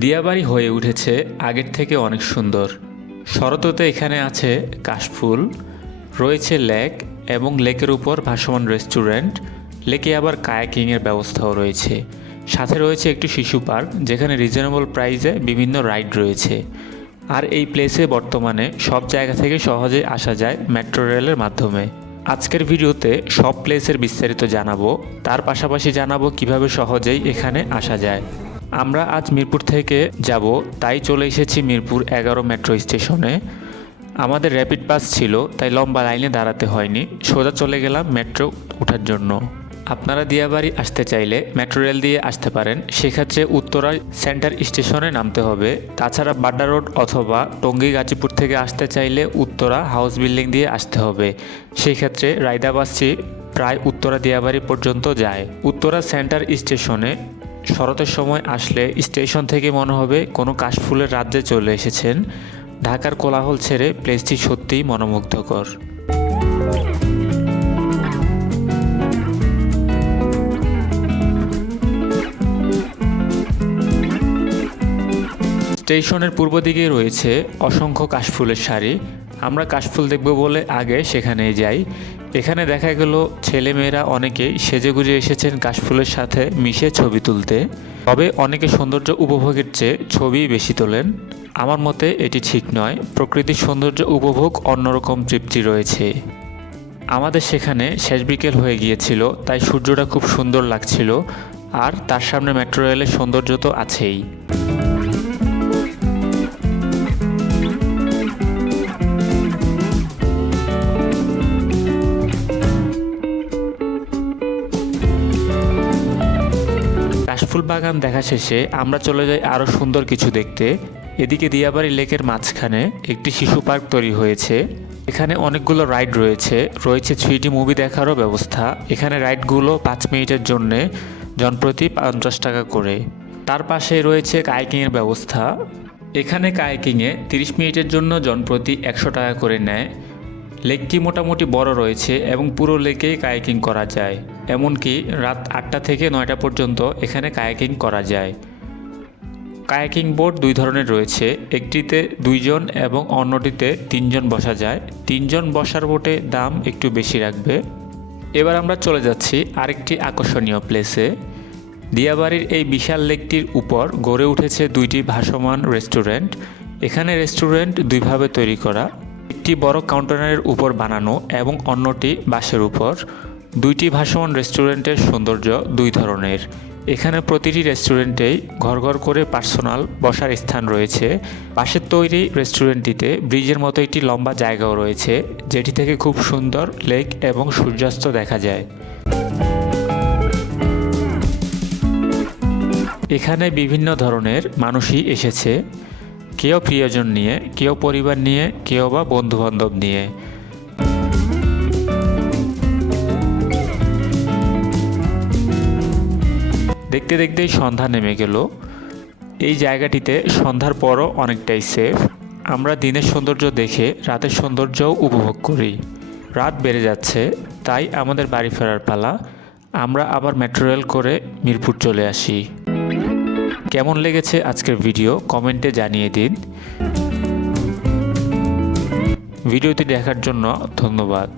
দিয়াবাড়ি হয়ে উঠেছে আগের থেকে অনেক সুন্দর। শরততে এখানে আছে কাশফুল, রয়েছে লেক এবং লেকের উপর ভাসমান রেস্টুরেন্ট। লেকে আবার কায়াকিংয়ের ব্যবস্থাও রয়েছে। সাথে রয়েছে একটি শিশু পার্ক, যেখানে রিজনেবল প্রাইসে বিভিন্ন রাইড রয়েছে। আর এই প্লেসে বর্তমানে সব জায়গা থেকে সহজে আসা যায় মেট্রো রেলের মাধ্যমে। আজকের ভিডিওতে সব প্লেসের বিস্তারিত জানাব। তার পাশাপাশি জানাব কীভাবে সহজেই এখানে আসা যায়। আমরা আজ মিরপুর থেকে যাব, তাই চলে এসেছি মিরপুর এগারো মেট্রো স্টেশনে। আমাদের র্যাপিড বাস ছিল, তাই লম্বা লাইনে দাঁড়াতে হয়নি। সোজা চলে গেলাম মেট্রো ওঠার জন্য। আপনারা দিয়াবাড়ি আসতে চাইলে মেট্রো রেল দিয়ে আসতে পারেন। সেক্ষেত্রে উত্তরা সেন্টার স্টেশনে নামতে হবে। তাছাড়া বাড্ডা রোড অথবা টঙ্গী গাজীপুর থেকে আসতে চাইলে উত্তরা হাউস বিল্ডিং দিয়ে আসতে হবে। সেই ক্ষেত্রে রায়দা বাসটি প্রায় উত্তরা দিয়াবাড়ি পর্যন্ত যায়। উত্তরা সেন্টার স্টেশনে শরতের সময় আসলে স্টেশন থেকে মনে হবে কোনো কাশফুলের রাজ্যে চলে এসেছেন। ঢাকার কোলাহল ছেড়ে প্লেসটি সত্যিই মনোমুগ্ধকর। স্টেশনের পূর্ব দিকে রয়েছে অসংখ্য কাশফুলের সারি। আমরা কাশফুল দেখব বলে আগে সেখানেই যাই। এখানে দেখা গেল ছেলেমেয়েরা অনেকেই সেজেগুজে এসেছেন কাশফুলের সাথে মিশে ছবি তুলতে। তবে অনেকে সৌন্দর্য উপভোগের চেয়ে ছবি বেশি তোলেন। আমার মতে এটি ঠিক নয়, প্রকৃতির সৌন্দর্য উপভোগ অন্যরকম তৃপ্তি রয়েছে। আমাদের সেখানে শেষ বিকেল হয়ে গিয়েছিল, তাই সূর্যটা খুব সুন্দর লাগছিল, আর তার সামনে মেট্রো রেলের সৌন্দর্য তো আছেই। কাশফুল বাগান দেখা শেষে আমরা চলে যাই আরও সুন্দর কিছু দেখতে। এদিকে দিয়াবাড়ি লেকের মাঝখানে একটি শিশু পার্ক তৈরি হয়েছে। এখানে অনেকগুলো রাইড রয়েছে। রয়েছে থ্রিডি মুভি দেখারও ব্যবস্থা। এখানে রাইডগুলো পাঁচ মিনিটের জন্যে জনপ্রতি পঞ্চাশ টাকা করে। তার পাশে রয়েছে কাইকিংয়ের ব্যবস্থা। এখানে কাইকিংয়ে তিরিশ মিনিটের জন্য জনপ্রতি একশো টাকা করে নেয়। লেকটি মোটামুটি বড় রয়েছে এবং পুরো লেকেই কায়াকিং করা যায়। এমনকি রাত আটটা থেকে নয়টা পর্যন্ত এখানে কায়াকিং করা যায়। কায়াকিং বোট দুই ধরনের রয়েছে, একটিতে দুইজন এবং অন্যটিতে তিনজন বসা যায়। তিনজন বসার বোটে দাম একটু বেশি রাখবে। এবার আমরা চলে যাচ্ছি আরেকটি আকর্ষণীয় প্লেসে দিয়াবাড়ির এই বিশাল লেকটির উপর গড়ে উঠেছে দুইটি ভাসমান রেস্টুরেন্ট। এখানে রেস্টুরেন্ট দুইভাবে তৈরি করা, একটি বড় কাউন্টারের উপর বানানো এবং অন্যটি বাঁশের উপর। দুইটি ভাসমান রেস্টুরেন্টের সৌন্দর্য দুই ধরনের। এখানে প্রতিটি রেস্টুরেন্টেই ঘর ঘর করে পার্সোনাল বসার স্থান রয়েছে। পাশের তৈরি রেস্টুরেন্টটিতে ব্রিজের মতো একটি লম্বা জায়গাও রয়েছে, যেটি থেকে খুব সুন্দর লেক এবং সূর্যাস্ত দেখা যায়। এখানে বিভিন্ন ধরনের মানুষই এসেছে, কেউ প্রিয়জন নিয়ে, কেউ পরিবার নিয়ে, কেউ বা বন্ধুবান্ধব নিয়ে। দেখতে দেখতেই সন্ধ্যা নেমে গেল। এই জায়গাটিতে সন্ধ্যার পরও অনেকটাই সেফ আমরা দিনের সৌন্দর্য দেখে রাতের সৌন্দর্যও উপভোগ করি। রাত বেড়ে যাচ্ছে, তাই আমাদের বাড়ি ফেরার পালা। আমরা আবার মেট্রো রেল করে মিরপুর চলে আসি। কেমন লেগেছে আজকের ভিডিও কমেন্টে জানিয়ে দিন। ভিডিওটি দেখার জন্য ধন্যবাদ।